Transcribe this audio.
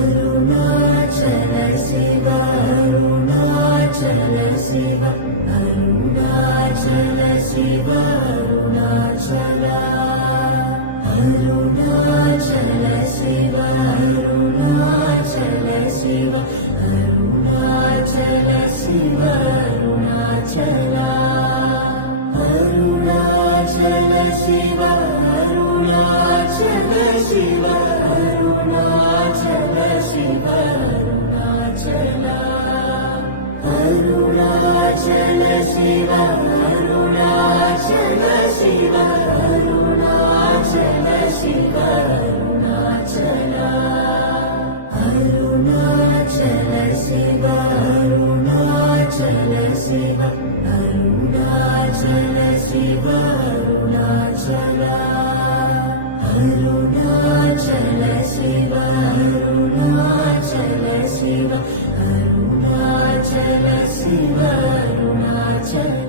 Arunachala Shiva Arunachala Shiva Arunachala Shiva Arunachala Arunachala Shiva Arunachala Shiva Arunachala Shiva Arunachala Arunachala Shiva Arunachala Shiva Arunachala Shiva Arunachala Arunachala Shiva Arunachala Shiva Arunachala Shiva Arunachala Arunachala Shiva Arunachala Shiva Arunachala Shiva Arunachala Arunachala Shiva Arunachala Shiva Arunachala Shiva Arunachala